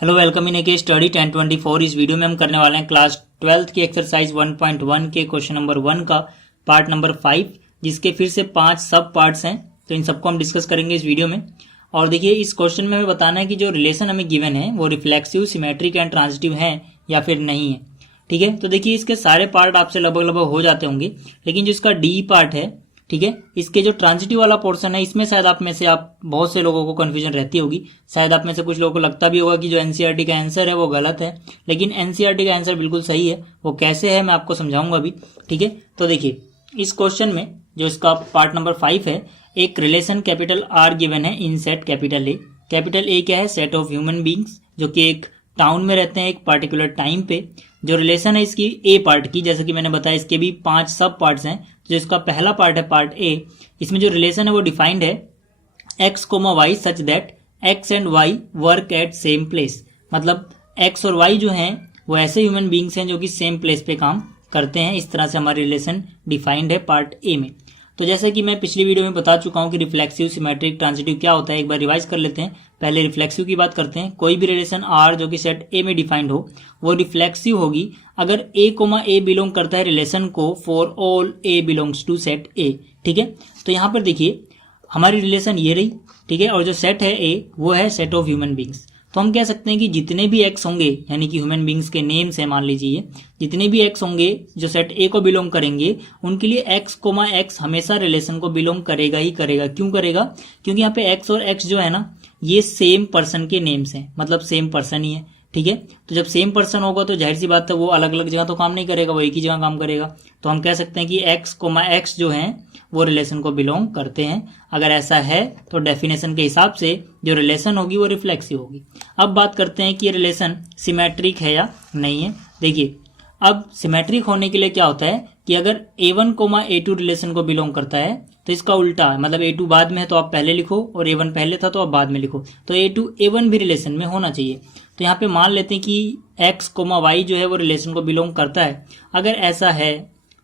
Hello welcome in के study 1024। इस video में हम करने वाले हैं क्लास 12th की एक्सरसाइज 1.1 के क्वेश्चन नंबर 1 का पार्ट नंबर 5, जिसके फिर से 5 सब पार्ट्स हैं। तो इन सबको हम डिस्कस करेंगे इस वीडियो में। और देखिए, इस क्वेश्चन में हमें बताना है कि जो रिलेशन हमें गिवन है वो रिफ्लेक्सिव, सिमेट्रिक एंड ट्रांजिटिव है या फिर नहीं है। ठीक है, तो देखिए इसके सारे पार्ट आपसे लगभग हो जाते होंगे, लेकिन जो इसका डी पार्ट है, ठीक है, इसके जो ट्रांजिटिव वाला पोर्शन है, इसमें शायद आप में से बहुत से लोगों को कंफ्यूजन रहती होगी। शायद आप में से कुछ लोगों को लगता भी होगा कि जो एनसीईआरटी का आंसर है वो गलत है, लेकिन एनसीईआरटी का आंसर बिल्कुल सही है। वो कैसे है मैं आपको समझाऊंगा अभी। ठीक है, तो देखिए इस क्वेश्चन में जो इसका पार्ट नंबर 5 है, एक रिलेशन कैपिटल आर गिवन है इन set capital A. Capital A क्या है? सेट ऑफ ह्यूमन बींग्स जो कि एक टाउन में रहते हैं एक पार्टिकुलर टाइम पे। जो रिलेशन है इसकी ए पार्ट की, जैसे कि मैंने बताया इसके भी 5 सब पार्ट्स हैं। जो इसका पहला पार्ट है पार्ट ए, इसमें जो रिलेशन है वो डिफाइंड है x comma Y such that x and Y work at same place. मतलब एक्स और वाई जो हैं वो ऐसे ह्यूमन बींग्स हैं जो कि सेम प्लेस पे काम करते हैं। इस तरह से हमारी रिलेशन डिफाइंड है पार्ट ए में। तो जैसे कि मैं पिछली वीडियो में बता चुका हूं कि रिफ्लेक्सिव, सिमेट्रिक, ट्रांजिटिव क्या होता है, एक बार रिवाइज कर लेते हैं। पहले रिफ्लेक्सिव की बात करते हैं। कोई भी रिलेशन आर जो कि सेट ए में डिफाइंड हो वो रिफ्लेक्सिव होगी अगर ए कोमा ए बिलोंग करता है रिलेशन को for all A belongs to set A. ठीक है, तो यहां पर देखिए हमारी रिलेशन ये रही। ठीक है, और जो सेट है ए वो है सेट ऑफ ह्यूमन बींग्स। तो हम कह सकते हैं कि जितने भी एक्स होंगे, यानी कि ह्यूमन बींग्स के नेम्स है, मान लीजिए जितने भी एक्स होंगे जो सेट ए को बिलोंग करेंगे, उनके लिए एक्स कोमा एक्स हमेशा रिलेशन को बिलोंग करेगा ही करेगा। क्यों करेगा? क्योंकि यहाँ पे एक्स और एक्स जो है ना, ये सेम पर्सन के नेम्स हैं, मतलब सेम पर्सन ही है। ठीक है, तो जब सेम पर्सन होगा तो जाहिर सी बात है वो अलग अलग जगह तो काम नहीं करेगा, वो एक ही जगह काम करेगा। तो हम कह सकते हैं कि एक्स कोमा एक्स जो है वो रिलेशन को बिलोंग करते हैं। अगर ऐसा है तो डेफिनेशन के हिसाब से जो रिलेशन होगी वो रिफ्लेक्सिव होगी। अब बात करते हैं कि ये रिलेशन सिमेट्रिक है या नहीं है। देखिए, अब सिमेट्रिक होने के लिए क्या होता है कि अगर A1 कोमा A2 रिलेशन को बिलोंग करता है तो इसका उल्टा है, मतलब A2 बाद में है तो आप पहले लिखो और A1 पहले था तो आप बाद में लिखो। तो A2 A1 भी रिलेशन में होना चाहिए। तो यहाँ पे मान लेते हैं कि एक्स कोमा वाई जो है वो रिलेशन को बिलोंग करता है। अगर ऐसा है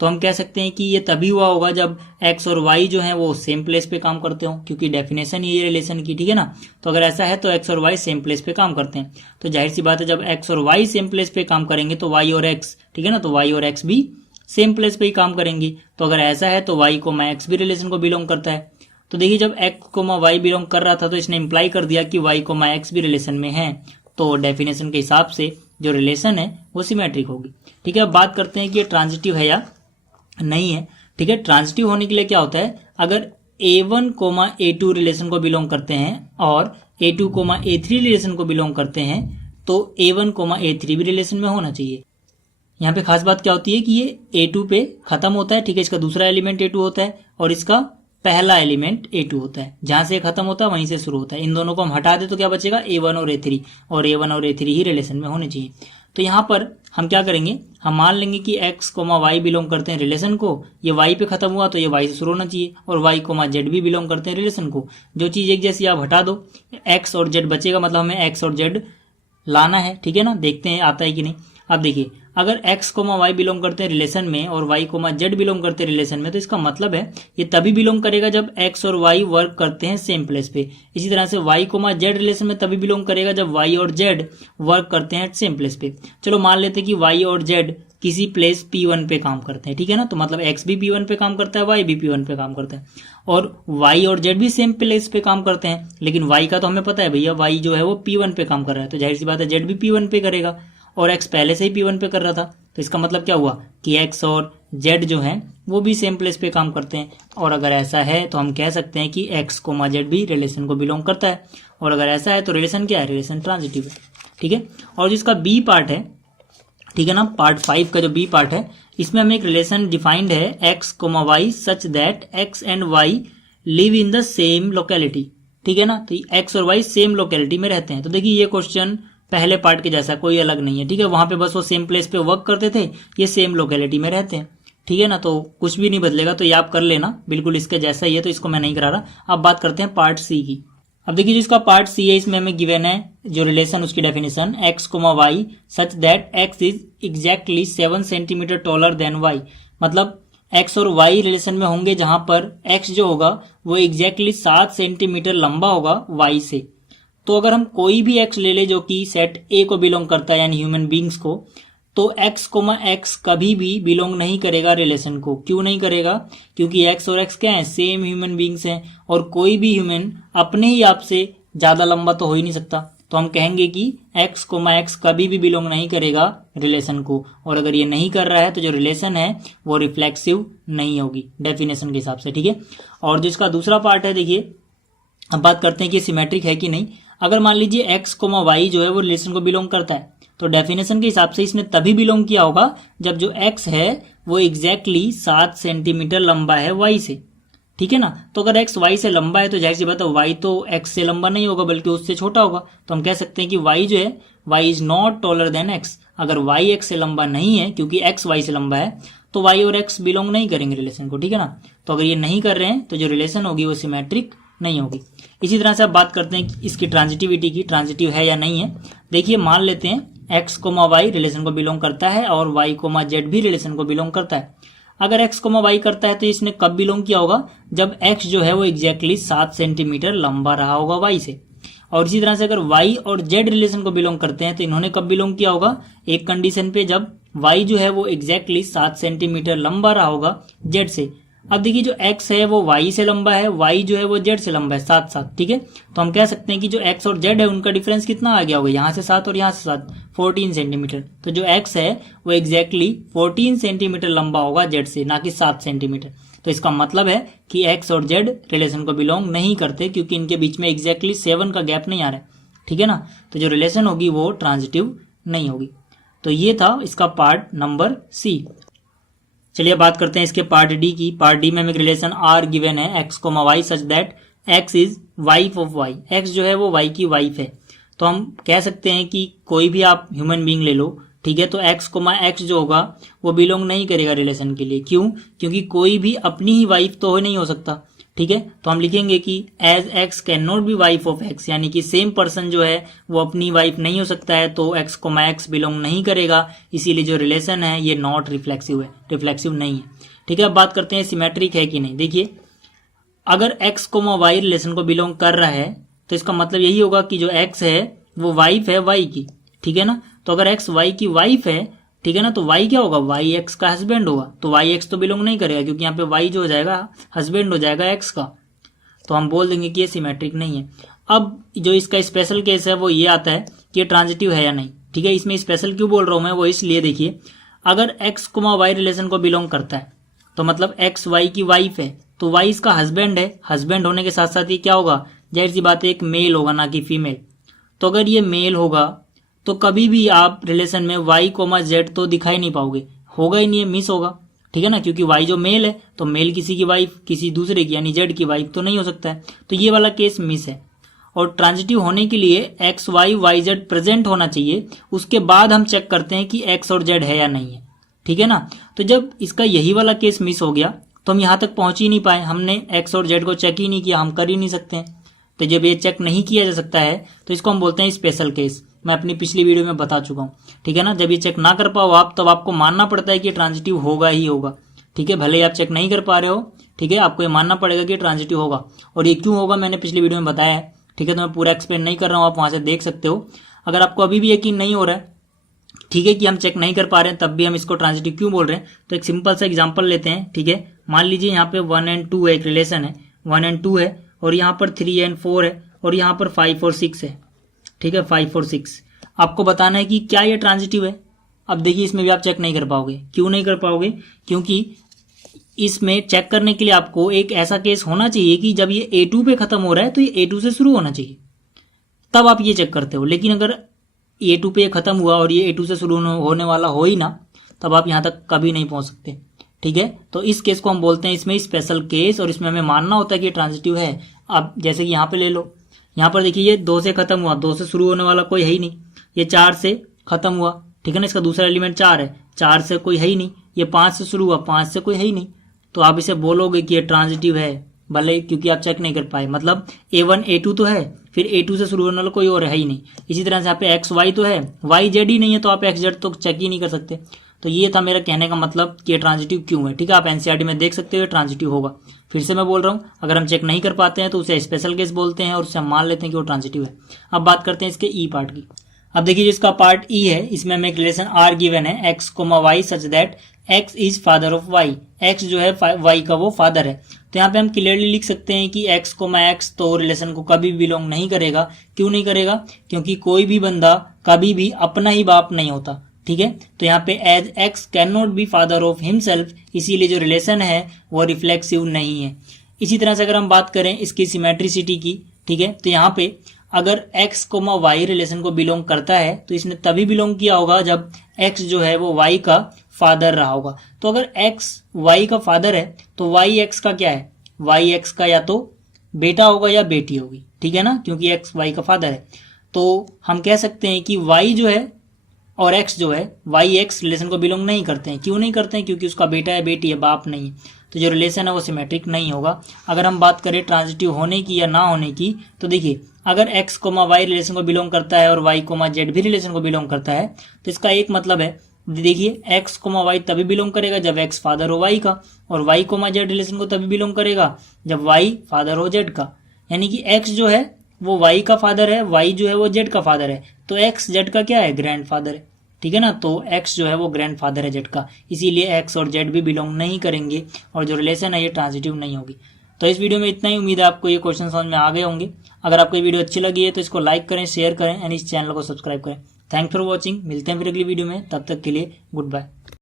तो हम कह सकते हैं कि ये तभी हुआ होगा जब एक्स और वाई जो है वो सेम प्लेस पे काम करते हो, क्योंकि डेफिनेशन ये रिलेशन की। ठीक है ना, तो अगर ऐसा है तो एक्स और वाई सेम प्लेस पे काम करते हैं। तो जाहिर सी बात है जब एक्स और वाई सेम प्लेस पे काम करेंगे तो वाई और एक्स, ठीक है ना, तो वाई और एक्स भी सेम प्लेस पे ही काम करेंगे। तो अगर ऐसा है तो वाई कोमा एक्स भी रिलेशन को बिलोंग करता है। तो देखिए, जब एक्स कोमा वाई बिलोंग कर रहा था तो इसने इंप्लाई कर दिया कि वाई कोमा एक्स भी रिलेशन में है। तो डेफिनेशन के हिसाब से जो रिलेशन है वो सिमेट्रिक होगी। ठीक है, अब बात करते हैं कि ये ट्रांजिटिव है या नहीं है। ठीक है, ट्रांजिटिव होने के लिए क्या होता है, अगर A1 कोमा A2 रिलेशन को बिलोंग करते हैं और A2 कोमा A3 रिलेशन को बिलोंग करते हैं तो A1 कोमा A3 भी रिलेशन में होना चाहिए। यहाँ पे खास बात क्या होती है कि ये A2 पे खत्म होता है। ठीक है, इसका दूसरा एलिमेंट A2 होता है और इसका पहला एलिमेंट A2 होता है। जहां से खत्म होता है वहीं से शुरू होता है। इन दोनों को हम हटा दे तो क्या बचेगा? A1 और A3, और A1 और A3 ही रिलेशन में होने चाहिए। तो यहाँ पर हम क्या करेंगे, हम मान लेंगे कि एक्स कोमा वाई बिलोंग करते हैं रिलेशन को। ये वाई पे खत्म हुआ तो ये वाई से शुरू होना चाहिए, और वाई कोमा जेड भी बिलोंग करते हैं रिलेशन को। जो चीज एक जैसी आप हटा दो, एक्स और जेड बचेगा, मतलब हमें एक्स और जेड लाना है। ठीक है ना, देखते हैं आता है कि नहीं। अब देखिए, अगर x कोमा वाई बिलोंग करते हैं रिलेशन में और y कोमा जेड बिलोंग करते हैं रिलेशन में, तो इसका मतलब है ये तभी बिलोंग करेगा जब x और y वर्क करते हैं सेम प्लेस पे। इसी तरह से y कोमा जेड रिलेशन में तभी बिलोंग करेगा जब y और z वर्क करते हैं सेम प्लेस पे। चलो मान लेते हैं कि y और z किसी प्लेस P1 पे काम करते हैं। ठीक है ना, तो मतलब x भी P1 पे काम करता है, y भी P1 पे काम करता है, और y और z भी सेम प्लेस पे काम करते हैं। लेकिन y का तो हमें पता है भैया, y जो है वो P1 पे काम कर रहा है, तो जाहिर सी बात है z भी P1 पे करेगा, और x पहले से ही P1 पे कर रहा था। तो इसका मतलब क्या हुआ कि x और z जो है वो भी सेम प्लेस पे काम करते हैं। और अगर ऐसा है तो हम कह सकते हैं कि x कोमा z भी रिलेशन को बिलोंग करता है। और अगर ऐसा है तो रिलेशन क्या है? रिलेशन ट्रांजिटिव है। ठीक है, और जिसका बी पार्ट है, ठीक है ना, पार्ट 5 का जो बी पार्ट है, इसमें हमें एक रिलेशन डिफाइंड है x comma Y such that x and y live in the same locality. ठीक है ना, तो एक्स और वाई सेम लोकेलिटी में रहते हैं। तो देखिए ये क्वेश्चन पहले पार्ट के जैसा कोई अलग नहीं है। ठीक है, वहां पे बस वो सेम प्लेस पे वर्क करते थे, ये सेम लोकेलिटी में रहते हैं। ठीक है ना, तो कुछ भी नहीं बदलेगा, तो ये आप कर लेना, बिल्कुल इसके जैसा ही है, तो इसको मैं नहीं करा रहा। अब बात करते हैं पार्ट सी की। अब देखिए जिसका पार्ट सी है, इसमें हमें गिवन है जो रिलेशन, उसकी definition x comma Y such that x is exactly 7 centimetre taller than y. मतलब एक्स और वाई रिलेशन में होंगे जहां पर एक्स जो होगा वो एग्जैक्टली 7 सेंटीमीटर लंबा होगा वाई से। तो अगर हम कोई भी एक्स ले ले जो कि सेट ए को बिलोंग करता है यानी ह्यूमन बींग्स को, तो एक्स कोमा एक्स कभी भी बिलोंग नहीं करेगा रिलेशन को। क्यों नहीं करेगा? क्योंकि एक्स और एक्स क्या है, सेम ह्यूमन बींग्स हैं, और कोई भी ह्यूमन अपने ही आप से ज्यादा लंबा तो हो ही नहीं सकता। तो हम कहेंगे कि एक्स कोमा एक्स कभी भी बिलोंग नहीं करेगा रिलेशन को, और अगर ये नहीं कर रहा है तो जो रिलेशन है वो रिफ्लेक्सिव नहीं होगी डेफिनेशन के हिसाब से, ठीक है। और जो इसका दूसरा पार्ट है, देखिए अब बात करते हैं कि सिमेट्रिक है कि नहीं। अगर मान लीजिए एक्स कोमा वाई जो है वो रिलेशन को बिलोंग करता है, तो डेफिनेशन के हिसाब से इसने तभी बिलोंग किया होगा जब जो एक्स है वो एग्जैक्टली 7 सेंटीमीटर लंबा है वाई से, ठीक है ना। तो अगर एक्स वाई से लंबा है तो जाहिर सी बात है वाई तो एक्स से लंबा नहीं होगा बल्कि उससे छोटा होगा। तो हम कह सकते हैं कि वाई जो है, y is not taller than x. अगर वाई एक्स से लंबा नहीं है क्योंकि एक्स वाई से लंबा है, तो वाई और एक्स बिलोंग नहीं करेंगे रिलेशन को, ठीक है ना। तो अगर ये नहीं कर रहे हैं तो जो रिलेशन होगी वो सिमेट्रिक नहीं होगी। इसी तरह से आप बात करते हैं कि इसकी ट्रांजिटिविटी की, ट्रांजिटिव है या नहीं है। देखिए मान लेते हैं एक्स कोमा वाई रिलेशन को बिलोंग करता है और वाई कोमा जेड भी रिलेशन को बिलोंग करता है। अगर एक्स कोमा वाई करता है तो इसने कब बिलोंग किया होगा? जब एक्स जो है वो एग्जैक्टली 7 सेंटीमीटर लंबा रहा होगा वाई से। और इसी तरह से अगर वाई और जेड रिलेशन को बिलोंग करते हैं तो इन्होंने कब बिलोंग किया होगा? एक कंडीशन पे, जब वाई जो है वो एग्जैक्टली 7 सेंटीमीटर लंबा रहा होगा जेड से। अब देखिए जो x है वो y से लंबा है, y जो है वो z से लंबा है, साथ साथ, ठीक है। तो हम कह सकते हैं कि जो x और z है उनका डिफरेंस कितना आ गया होगा? यहाँ से 7 और यहाँ से 7, 14 सेंटीमीटर। तो जो x है वो एग्जैक्टली 14 सेंटीमीटर लंबा होगा z से, ना कि 7 सेंटीमीटर। तो इसका मतलब है कि x और z रिलेशन को बिलोंग नहीं करते क्योंकि इनके बीच में एग्जैक्टली 7 का गैप नहीं आ रहा है, ठीक है ना। तो जो रिलेशन होगी वो ट्रांजिटिव नहीं होगी। तो ये था इसका पार्ट नंबर सी। चलिए बात करते हैं इसके पार्ट डी की। पार्ट डी में हमें रिलेशन आर गिवन है x comma Y such that x is wife of y. X जो है वो वाई की वाइफ है। तो हम कह सकते हैं कि कोई भी आप ह्यूमन बीइंग ले लो, ठीक है, तो एक्स कोमा एक्स जो होगा वो बिलोंग नहीं करेगा रिलेशन के लिए। क्यों? क्योंकि कोई भी अपनी ही वाइफ तो नहीं हो सकता, ठीक है। तो हम लिखेंगे कि as x can not be wife of x, यानी कि सेम पर्सन जो है वो अपनी वाइफ नहीं हो सकता है, तो एक्स कोमा एक्स बिलोंग नहीं करेगा। इसीलिए जो रिलेशन है ये नॉट रिफ्लेक्सिव है, रिफ्लेक्सिव नहीं है, ठीक है। अब बात करते हैं सिमेट्रिक है कि नहीं। देखिए अगर एक्स कोमा वाई रिलेशन को बिलोंग कर रहा है तो इसका मतलब यही होगा कि जो एक्स है वो वाइफ है वाई की, ठीक है ना। तो अगर एक्स वाई की वाइफ है, ठीक है ना, तो वाई क्या होगा? वाई एक्स का हस्बैंड होगा। तो वाई एक्स तो बिलोंग नहीं करेगा क्योंकि यहाँ पे वाई जो हो जाएगा हस्बैंड हो जाएगा एक्स का। तो हम बोल देंगे कि ये सिमेट्रिक नहीं है। अब जो इसका स्पेशल केस है वो ये आता है कि ये ट्रांजिटिव है या नहीं, ठीक है। इसमें स्पेशल क्यों बोल रहा हूं मैं, वो इसलिए देखिए अगर एक्स कोमा वाई रिलेशन को बिलोंग करता है तो मतलब एक्स वाई की वाइफ है, तो वाई इसका हस्बैंड है। हस्बैंड होने के साथ साथ ये क्या होगा? जाहिर सी बात है एक मेल होगा, ना कि फीमेल। तो अगर ये मेल होगा तो कभी भी आप रिलेशन में y कोमा जेड तो दिखाई नहीं पाओगे, होगा ही नहीं, मिस होगा, ठीक है ना। क्योंकि y जो मेल है तो मेल किसी की वाइफ किसी दूसरे की यानी जेड की वाइफ तो नहीं हो सकता है, तो ये वाला केस मिस है। और ट्रांजिटिव होने के लिए x y y z present होना चाहिए, उसके बाद हम चेक करते हैं कि एक्स और जेड है या नहीं है, ठीक है ना। तो जब इसका यही वाला केस मिस हो गया तो हम यहाँ तक पहुंच ही नहीं पाए, हमने एक्स और जेड को चेक ही नहीं किया, हम कर ही नहीं सकते हैं। तो जब ये चेक नहीं किया जा सकता है तो इसको हम बोलते हैं स्पेशल केस। मैं अपनी पिछली वीडियो में बता चुका हूँ, ठीक है ना। जब ये चेक ना कर पाओ आप, तब आपको मानना पड़ता है कि ट्रांजिटिव होगा ही होगा, ठीक है। भले ही आप चेक नहीं कर पा रहे हो, ठीक है, आपको ये मानना पड़ेगा कि ट्रांजिटिव होगा। और ये क्यों होगा मैंने पिछली वीडियो में बताया है, ठीक है। तो मैं पूरा एक्सप्लेन नहीं कर रहा हूँ, आप वहां से देख सकते हो। अगर आपको अभी भी यकीन नहीं हो रहा है, ठीक है, कि हम चेक नहीं कर पा रहे हैं, तब भी हम इसको ट्रांजिटिव क्यों बोल रहे हैं, तो एक सिंपल सा एग्जाम्पल लेते हैं, ठीक है। मान लीजिए यहाँ पे 1 और 2 एक रिलेशन है, 1 और 2 है, और यहाँ पर 3 और 4 है, और यहाँ पर 5 और 6 है, ठीक है, 5 और 6। आपको बताना है कि क्या ये ट्रांजिटिव है। अब देखिए इसमें भी आप चेक नहीं कर पाओगे। क्यों नहीं कर पाओगे? क्योंकि इसमें चेक करने के लिए आपको एक ऐसा केस होना चाहिए कि जब ये A2 पे खत्म हो रहा है तो ये A2 से शुरू होना चाहिए, तब आप ये चेक करते हो। लेकिन अगर A2 पे खत्म हुआ और ये A2 से शुरू होने वाला हो ही ना, तब आप यहाँ तक कभी नहीं पहुंच सकते, ठीक है। तो इस केस को हम बोलते हैं इसमें स्पेशल केस, और इसमें हमें मानना होता है कि ये ट्रांजिटिव है। अब जैसे कि यहाँ पे ले लो, यहाँ पर देखिए ये 2 से खत्म हुआ, 2 से शुरू होने वाला कोई है ही नहीं। ये 4 से खत्म हुआ, ठीक है ना, इसका दूसरा एलिमेंट 4 है, 4 से कोई है ही नहीं। ये 5 से शुरू हुआ, 5 से कोई है ही नहीं। तो आप इसे बोलोगे कि ये ट्रांजिटिव है, भले क्योंकि आप चेक नहीं कर पाए। मतलब A1 A2 तो है, फिर A2 से शुरू होने वाला कोई और है ही नहीं। इसी तरह से यहाँ पे एक्स वाई तो है, वाई जेड ही नहीं है, तो आप एक्स जेड तो चेक ही नहीं कर सकते। तो ये था मेरा कहने का मतलब कि ये ट्रांजिटिव क्यों है, ठीक है। आप एनसीईआरटी में देख सकते हो ट्रांजिटिव होगा। फिर से मैं बोल रहा हूँ, अगर हम चेक नहीं कर पाते हैं तो उसे स्पेशल केस बोलते हैं और उसे हम मान लेते हैं कि वो ट्रांजिटिव है। अब बात करते हैं इसके ई पार्ट की। अब देखिए जिसका पार्ट ई है इसमें हमें एक रिलेशन आर गिवन है x comma Y such that x is father of y, x जो है वाई का वो फादर है। तो यहाँ पे हम क्लियरली लिख सकते हैं कि एक्स कोमा एक्स तो रिलेशन को कभी भी बिलोंग नहीं करेगा। क्यों नहीं करेगा? क्योंकि कोई भी बंदा कभी भी अपना ही बाप नहीं होता, ठीक है। तो यहाँ पे as x can not be father of himself, इसीलिए जो रिलेशन है वो रिफ्लेक्सिव नहीं है। इसी तरह से अगर हम बात करें इसकी सिमेट्रिसिटी की, ठीक है, तो यहाँ पे अगर x कोमा वाई रिलेशन को बिलोंग करता है तो इसने तभी बिलोंग किया होगा जब x जो है वो y का फादर रहा होगा। तो अगर x y का फादर है तो y x का क्या है? y x का या तो बेटा होगा या बेटी होगी, ठीक है ना, क्योंकि x y का फादर है। तो हम कह सकते हैं कि y जो है और x जो है y x रिलेशन को बिलोंग नहीं करते हैं। क्यों नहीं करते हैं? क्योंकि उसका बेटा है बेटी है बाप नहीं है। तो जो रिलेशन है वो सिमेट्रिक नहीं होगा। अगर हम बात करें ट्रांजिटिव होने की या ना होने की, तो देखिए अगर x कोमा वाई रिलेशन को बिलोंग करता है और y कोमा जेड भी रिलेशन को बिलोंग करता है तो इसका एक मतलब है, देखिए x कोमा वाई तभी बिलोंग करेगा जब x फादर हो y का, और y कोमा जेड रिलेशन को तभी बिलोंग करेगा जब y फादर हो z का। यानी कि x जो है वो y का फादर है, y जो है वो z का फादर है, तो x z का क्या है? ग्रैंड फादर है, ठीक है ना। तो x जो है वो ग्रैंड फादर है z का, इसीलिए x और z भी बिलोंग नहीं करेंगे और जो रिलेशन है ये ट्रांजिटिव नहीं होगी। तो इस वीडियो में इतना ही। उम्मीद है आपको ये क्वेश्चन समझ में आ गए होंगे। अगर आपको ये वीडियो अच्छी लगी है तो इसको लाइक करें, शेयर करें एंड इस चैनल को सब्सक्राइब करें। Thanks for watching. मिलते हैं फिर अगली वीडियो में, तब तक के लिए गुड बाय।